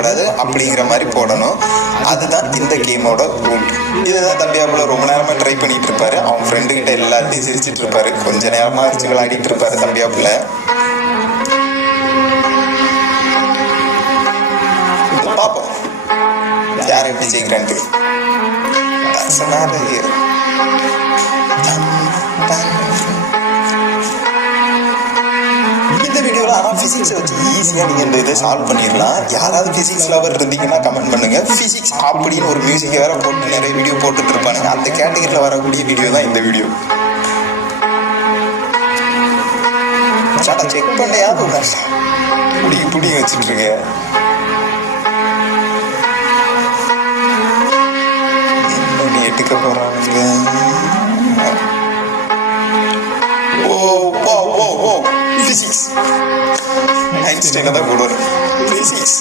போடக்கூடாது அப்படிங்கிற மாதிரி போடணும். அதுதான் இந்த கேமோட ரூல். இதுதான் தம்பியாப்புல ரொம்ப நேரமாக ட்ரை பண்ணிட்டு இருப்பாரு. அவன் ஃப்ரெண்டுக்கிட்ட எல்லாத்தையும் சிரிச்சிட்டு இருப்பாரு. கொஞ்ச நேரமாக அரிச்சு விளையாடிட்டு இருப்பாரு தம்பியாப்புல. பார்ப்போம் யார் எப்படி ஜெயிக்கிறான்ட்டு. இந்த வீடியோவில் ஆனால் ஃபிசிக்ஸை வச்சு ஈஸியாக நீங்கள் இந்த இதை சால்வ் பண்ணிடலாம். யாராவது ஃபிசிக்ஸ் லவர் இருந்தீங்கன்னா கமெண்ட் பண்ணுங்கள். ஃபிசிக்ஸ் அப்படின்னு ஒரு மியூசிக் வேறு போட்டு நிறைய வீடியோ போட்டுட்டு இருப்பானுங்க. அந்த கேட்டகரியில் வரக்கூடிய வீடியோ தான் இந்த வீடியோ. செக் பண்ணையாவது இப்படி வச்சுட்டு இருக்கேன்.